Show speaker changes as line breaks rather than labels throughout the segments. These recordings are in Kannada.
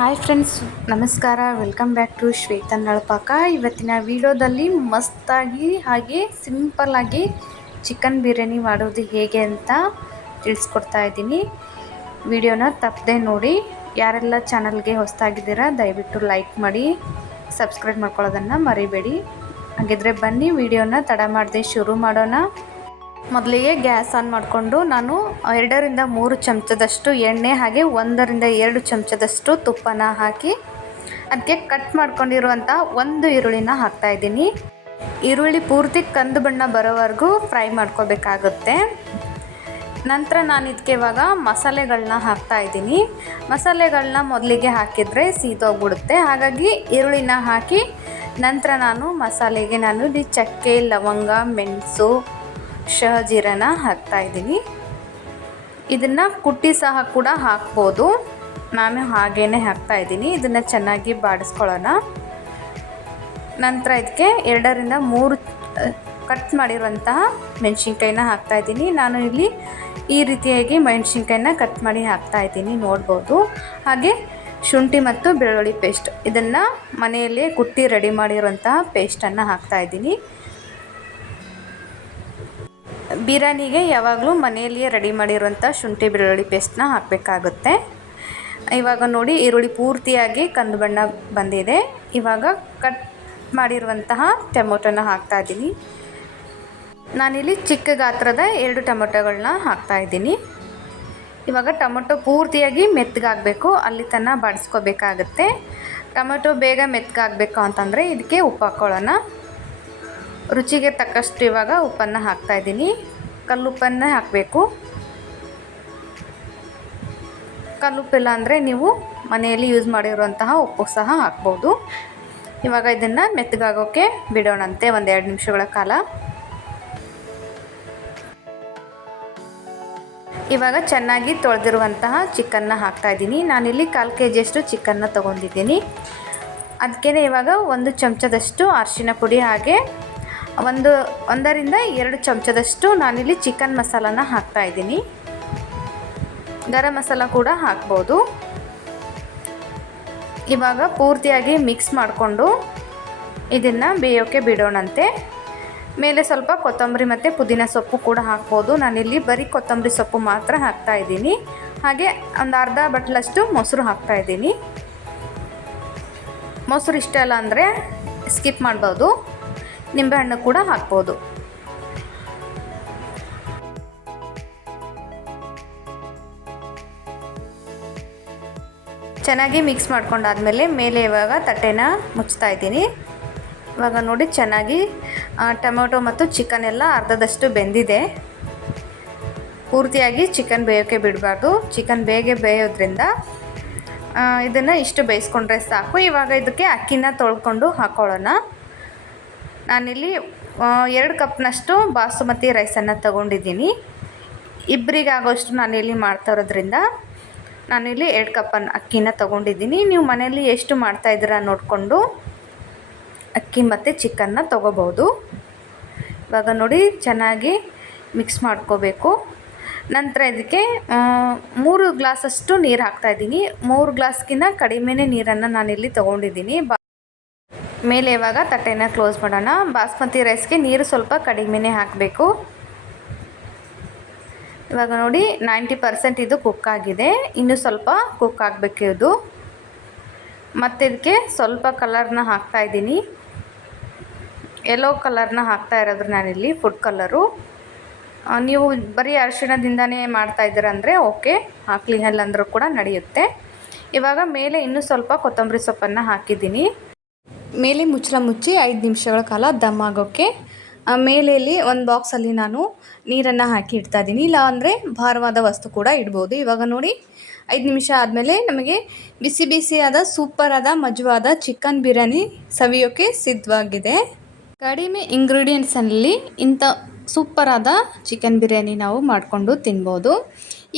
ಹಾಯ್ ಫ್ರೆಂಡ್ಸ್, ನಮಸ್ಕಾರ. ವೆಲ್ಕಮ್ ಬ್ಯಾಕ್ ಟು ಶ್ವೇತನ್ ನಳಪಾಕ. ಇವತ್ತಿನ ವಿಡಿಯೋದಲ್ಲಿ ಮಸ್ತಾಗಿ ಹಾಗೆ ಸಿಂಪಲ್ಲಾಗಿ ಚಿಕನ್ ಬಿರಿಯಾನಿ ಮಾಡೋದು ಹೇಗೆ ಅಂತ ತಿಳಿಸ್ಕೊಡ್ತಾ ಇದ್ದೀನಿ. ವಿಡಿಯೋನ ತಪ್ಪದೆ ನೋಡಿ. ಯಾರೆಲ್ಲ ಚಾನಲ್ಗೆ ಹೊಸದಾಗಿದ್ದೀರಾ ದಯವಿಟ್ಟು ಲೈಕ್ ಮಾಡಿ, ಸಬ್ಸ್ಕ್ರೈಬ್ ಮಾಡ್ಕೊಳ್ಳೋದನ್ನು ಮರಿಬೇಡಿ. ಹಾಗಿದ್ರೆ ಬನ್ನಿ, ವಿಡಿಯೋನ ತಡ ಮಾಡದೆ ಶುರು ಮಾಡೋಣ. ಮೊದಲಿಗೆ ಗ್ಯಾಸ್ ಆನ್ ಮಾಡಿಕೊಂಡು ನಾನು ಎರಡರಿಂದ ಮೂರು ಚಮಚದಷ್ಟು ಎಣ್ಣೆ ಹಾಗೆ ಒಂದರಿಂದ ಎರಡು ಚಮಚದಷ್ಟು ತುಪ್ಪನ ಹಾಕಿ ಅದಕ್ಕೆ ಕಟ್ ಮಾಡ್ಕೊಂಡಿರುವಂಥ ಒಂದು ಈರುಳ್ಳಿನ ಹಾಕ್ತಾಯಿದ್ದೀನಿ ಈರುಳ್ಳಿ ಪೂರ್ತಿ ಕಂದು ಬಣ್ಣ ಬರೋವರೆಗೂ ಫ್ರೈ ಮಾಡ್ಕೋಬೇಕಾಗುತ್ತೆ. ನಂತರ ನಾನು ಇದಕ್ಕೆ ಇವಾಗ ಮಸಾಲೆಗಳನ್ನ ಹಾಕ್ತಾಯಿದ್ದೀನಿ ಮಸಾಲೆಗಳನ್ನ ಮೊದಲಿಗೆ ಹಾಕಿದರೆ ಸೀದೋಗ್ಬಿಡುತ್ತೆ. ಹಾಗಾಗಿ ಈರುಳ್ಳಿನ ಹಾಕಿ ನಂತರ ನಾನು ಮಸಾಲೆಗೆ ನಾನು ಇಲ್ಲಿ ಚಕ್ಕೆ, ಲವಂಗ, ಮೆಣಸು ಶಹಜೀರನ ಹಾಕ್ತಾಯಿದ್ದೀನಿ ಇದನ್ನು ಕುಟ್ಟಿ ಸಹ ಕೂಡ ಹಾಕ್ಬೋದು. ನಾನು ಹಾಗೇ ಹಾಕ್ತಾಯಿದ್ದೀನಿ ಇದನ್ನು ಚೆನ್ನಾಗಿ ಬಾಡಿಸ್ಕೊಳ್ಳೋಣ. ನಂತರ ಇದಕ್ಕೆ ಎರಡರಿಂದ ಮೂರು ಕಟ್ ಮಾಡಿರುವಂತಹ ಮೆಣಸಿನ್ಕಾಯಿನ ಹಾಕ್ತಾಯಿದ್ದೀನಿ ನಾನು ಇಲ್ಲಿ ಈ ರೀತಿಯಾಗಿ ಮೆಣಸಿನ್ಕಾಯಿನ ಕಟ್ ಮಾಡಿ ಹಾಕ್ತಾಯಿದ್ದೀನಿ ನೋಡ್ಬೋದು. ಹಾಗೆ ಶುಂಠಿ ಮತ್ತು ಬೆಳ್ಳುಳ್ಳಿ ಪೇಸ್ಟ್. ಇದನ್ನು ಮನೆಯಲ್ಲೇ ಕುಟ್ಟಿ ರೆಡಿ ಮಾಡಿರುವಂತಹ ಪೇಸ್ಟನ್ನು ಹಾಕ್ತಾಯಿದ್ದೀನಿ ಬಿರಿಯಾನಿಗೆ ಯಾವಾಗಲೂ ಮನೆಯಲ್ಲಿಯೇ ರೆಡಿ ಮಾಡಿರುವಂಥ ಶುಂಠಿ ಬೆಳ್ಳುಳ್ಳಿ ಪೇಸ್ಟ್ನ ಹಾಕಬೇಕಾಗುತ್ತೆ. ಇವಾಗ ನೋಡಿ ಈರುಳ್ಳಿ ಪೂರ್ತಿಯಾಗಿ ಕಂದು ಬಣ್ಣ ಬಂದಿದೆ. ಇವಾಗ ಕಟ್ ಮಾಡಿರುವಂತಹ ಟೊಮೊಟೊನ ಹಾಕ್ತಾಯಿದ್ದೀನಿ ನಾನಿಲ್ಲಿ ಚಿಕ್ಕ ಗಾತ್ರದ ಎರಡು ಟೊಮೊಟೊಗಳನ್ನ ಹಾಕ್ತಾಯಿದ್ದೀನಿ ಇವಾಗ ಟೊಮೊಟೊ ಪೂರ್ತಿಯಾಗಿ ಮೆತ್ತಗಾಗಬೇಕು, ಅಲ್ಲಿ ತನಕ ಬಾಡಿಸ್ಕೋಬೇಕಾಗತ್ತೆ. ಟೊಮೊಟೊ ಬೇಗ ಮೆತ್ತಗಾಗಬೇಕು ಅಂತಂದರೆ ಇದಕ್ಕೆ ಉಪ್ಪು ಹಾಕ್ಕೊಳ್ಳೋಣ ರುಚಿಗೆ ತಕ್ಕಷ್ಟು ಇವಾಗ ಉಪ್ಪನ್ನು ಹಾಕ್ತಾಯಿದ್ದೀನಿ ಕಲ್ಲುಪ್ಪನ್ನೇ ಹಾಕಬೇಕು. ಕಲ್ಲುಪ್ಪಿಲ್ಲ ಅಂದರೆ ನೀವು ಮನೆಯಲ್ಲಿ ಯೂಸ್ ಮಾಡಿರುವಂತಹ ಉಪ್ಪು ಸಹ ಹಾಕ್ಬೋದು. ಇವಾಗ ಇದನ್ನು ಮೆತ್ತಗಾಗೋಕ್ಕೆ ಬಿಡೋಣಂತೆ ಒಂದೆರಡು ನಿಮಿಷಗಳ ಕಾಲ. ಇವಾಗ ಚೆನ್ನಾಗಿ ತೊಳೆದಿರುವಂತಹ ಚಿಕನ್ನ ಹಾಕ್ತಾಯಿದ್ದೀನಿ ನಾನಿಲ್ಲಿ ಕಾಲು ಕೆ ಜಿಯಷ್ಟು ಚಿಕನ್ನ ತೊಗೊಂಡಿದ್ದೀನಿ. ಅದಕ್ಕೇ ಇವಾಗ ಒಂದು ಚಮಚದಷ್ಟು ಅರಿಶಿನ ಪುಡಿ ಹಾಗೆ ಒಂದು ಒಂದರಿಂದ ಎರಡು ಚಮಚದಷ್ಟು ನಾನಿಲ್ಲಿ ಚಿಕನ್ ಮಸಾಲಾನ ಹಾಕ್ತಾಯಿದ್ದೀನಿ ಗರಂ ಮಸಾಲ ಕೂಡ ಹಾಕ್ಬೋದು. ಇವಾಗ ಪೂರ್ತಿಯಾಗಿ ಮಿಕ್ಸ್ ಮಾಡಿಕೊಂಡು ಇದನ್ನು ಬೇಯೋಕ್ಕೆ ಬಿಡೋಣಂತೆ. ಮೇಲೆ ಸ್ವಲ್ಪ ಕೊತ್ತಂಬರಿ ಮತ್ತು ಪುದೀನ ಸೊಪ್ಪು ಕೂಡ ಹಾಕ್ಬೋದು. ನಾನಿಲ್ಲಿ ಬರೀ ಕೊತ್ತಂಬರಿ ಸೊಪ್ಪು ಮಾತ್ರ ಹಾಕ್ತಾ ಇದ್ದೀನಿ. ಹಾಗೆ ಒಂದು ಅರ್ಧ ಬಟ್ಲಷ್ಟು ಮೊಸರು ಹಾಕ್ತಾ ಇದ್ದೀನಿ. ಮೊಸರು ಇಷ್ಟ ಅಲ್ಲ ಅಂದರೆ ಸ್ಕಿಪ್ ಮಾಡ್ಬೋದು ನಿಂಬೆಹಣ್ಣು ಕೂಡ ಹಾಕ್ಬೋದು. ಚೆನ್ನಾಗಿ ಮಿಕ್ಸ್ ಮಾಡ್ಕೊಂಡಾದ್ಮೇಲೆ ಮೇಲೆ ಇವಾಗ ತಟ್ಟೆನ ಮುಚ್ತಾ ಇದ್ದೀನಿ. ಇವಾಗ ನೋಡಿ ಚೆನ್ನಾಗಿ ಟೊಮೊಟೊ ಮತ್ತು ಚಿಕನ್ ಎಲ್ಲ ಅರ್ಧದಷ್ಟು ಬೆಂದಿದೆ. ಪೂರ್ತಿಯಾಗಿ ಚಿಕನ್ ಬೇಯೋಕ್ಕೆ ಬಿಡಬಾರ್ದು. ಚಿಕನ್ ಬೇಗೆ ಬೇಯೋದ್ರಿಂದ ಇದನ್ನು ಇಷ್ಟು ಬೇಯಿಸ್ಕೊಂಡ್ರೆ ಸಾಕು. ಇವಾಗ ಇದಕ್ಕೆ ಅಕ್ಕಿನ ತೊಳ್ಕೊಂಡು ಹಾಕ್ಕೊಳ್ಳೋಣ ನಾನಿಲ್ಲಿ ಎರಡು ಕಪ್ನಷ್ಟು ಬಾಸುಮತಿ ರೈಸನ್ನು ತಗೊಂಡಿದ್ದೀನಿ. ಇಬ್ಬರಿಗಾಗೋಷ್ಟು ನಾನಿಲ್ಲಿ ಮಾಡ್ತಾ ಇರೋದ್ರಿಂದ ನಾನಿಲ್ಲಿ ಎರಡು ಕಪ್ಪನ್ನು ಅಕ್ಕಿನ ತೊಗೊಂಡಿದ್ದೀನಿ. ನೀವು ಮನೆಯಲ್ಲಿ ಎಷ್ಟು ಮಾಡ್ತಾಯಿದ್ದೀರಾ ನೋಡಿಕೊಂಡು ಅಕ್ಕಿ ಮತ್ತು ಚಿಕನ್ನ ತೊಗೋಬೋದು. ಇವಾಗ ನೋಡಿ, ಚೆನ್ನಾಗಿ ಮಿಕ್ಸ್ ಮಾಡ್ಕೋಬೇಕು. ನಂತರ ಇದಕ್ಕೆ ಮೂರು ಗ್ಲಾಸಷ್ಟು ನೀರು ಹಾಕ್ತಾಯಿದ್ದೀನಿ. ಮೂರು ಗ್ಲಾಸ್ಗಿಂತ ಕಡಿಮೆನೇ ನೀರನ್ನು ನಾನಿಲ್ಲಿ ತೊಗೊಂಡಿದ್ದೀನಿ. ಬಾ ಮೇಲೆ ಇವಾಗ ತಟ್ಟೆನ ಕ್ಲೋಸ್ ಮಾಡೋಣ. ಬಾಸ್ಮತಿ ರೈಸ್ಗೆ ನೀರು ಸ್ವಲ್ಪ ಕಡಿಮೆನೇ ಹಾಕಬೇಕು. ಇವಾಗ ನೋಡಿ, ನೈಂಟಿ ಪರ್ಸೆಂಟ್ ಇದು ಕುಕ್ ಆಗಿದೆ. ಇನ್ನು ಸ್ವಲ್ಪ ಕುಕ್ ಆಗಬೇಕು ಇದು. ಮತ್ತು ಇದಕ್ಕೆ ಸ್ವಲ್ಪ ಕಲರ್ನ ಹಾಕ್ತಾಯಿದ್ದೀನಿ ಯೆಲ್ಲೋ ಕಲರ್ನ ಹಾಕ್ತಾ ಇರೋದ್ರ ನಾನಿಲ್ಲಿ ಫುಡ್ ಕಲರು ನೀವು ಬರೀ ಅರಿಶಿಣದಿಂದನೇ ಮಾಡ್ತಾ ಅಂದರೆ ಓಕೆ ಹಾಕ್ಲಿ ಅಲ್ಲಂದರೂ ಕೂಡ ನಡೆಯುತ್ತೆ. ಇವಾಗ ಮೇಲೆ ಇನ್ನೂ ಸ್ವಲ್ಪ ಕೊತ್ತಂಬರಿ ಸೊಪ್ಪನ್ನು ಹಾಕಿದ್ದೀನಿ. ಮೇಲೆ ಮುಚ್ಚಳ ಮುಚ್ಚಿ ಐದು ನಿಮಿಷಗಳ ಕಾಲ ದಮ್ ಆಗೋಕ್ಕೆ ಮೇಲೆಯಲ್ಲಿ ಒಂದು ಬಾಕ್ಸಲ್ಲಿ ನಾನು ನೀರನ್ನು ಹಾಕಿ ಇಡ್ತಾ ಇದ್ದೀನಿ. ಇಲ್ಲ ಅಂದರೆ ಭಾರವಾದ ವಸ್ತು ಕೂಡ ಇಡ್ಬೋದು. ಇವಾಗ ನೋಡಿ, ಐದು ನಿಮಿಷ ಆದಮೇಲೆ ನಮಗೆ ಬಿಸಿ ಬಿಸಿಯಾದ, ಸೂಪರಾದ, ಮಜವಾದ ಚಿಕನ್ ಬಿರಿಯಾನಿ ಸವಿಯೋಕ್ಕೆ ಸಿದ್ಧವಾಗಿದೆ. ಕಡಿಮೆ ಇಂಗ್ರೀಡಿಯೆಂಟ್ಸಲ್ಲಿ ಇಂಥ ಸೂಪರಾದ ಚಿಕನ್ ಬಿರಿಯಾನಿ ನಾವು ಮಾಡಿಕೊಂಡು ತಿನ್ಬೋದು.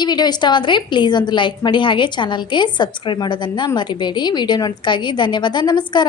ಈ ವಿಡಿಯೋ ಇಷ್ಟವಾದರೆ ಪ್ಲೀಸ್ ಒಂದು ಲೈಕ್ ಮಾಡಿ, ಹಾಗೆ ಚಾನಲ್ಗೆ ಸಬ್ಸ್ಕ್ರೈಬ್ ಮಾಡೋದನ್ನು ಮರಿಬೇಡಿ. ವಿಡಿಯೋ ನೋಡೋದಕ್ಕಾಗಿ ಧನ್ಯವಾದ, ನಮಸ್ಕಾರ.